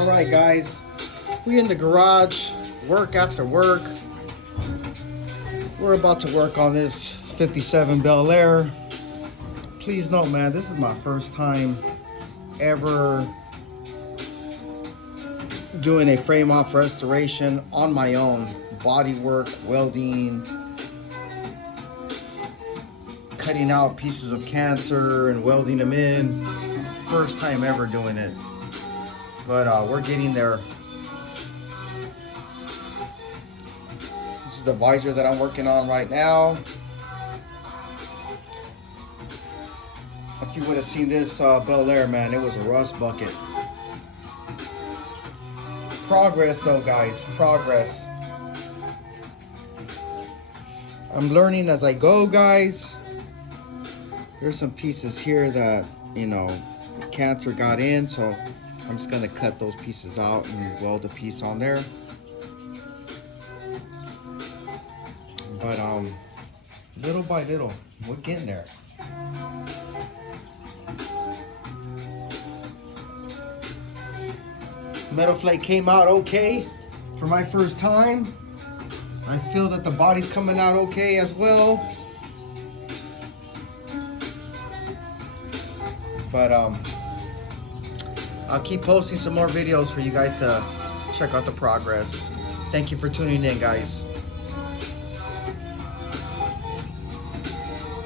All right, guys, we in the garage, work after work. We're about to work on this 57 Belair. Please note, man, this is my first time ever doing a frame off restoration on my own. Body work, welding, cutting out pieces of cancer and welding them in. First time ever doing it, but we're getting there. This is the visor that I'm working on right now. If you would have seen this Belair, man, it was a rust bucket. Progress though, guys, progress. I'm learning as I go, guys. There's some pieces here that, you know, cancer got in, so I'm just gonna cut those pieces out and weld a piece on there. But little by little, we're getting there. Metal flake came out okay for my first time. I feel that the body's coming out okay as well. But I'll keep posting some more videos for you guys to check out the progress. Thank you for tuning in, guys.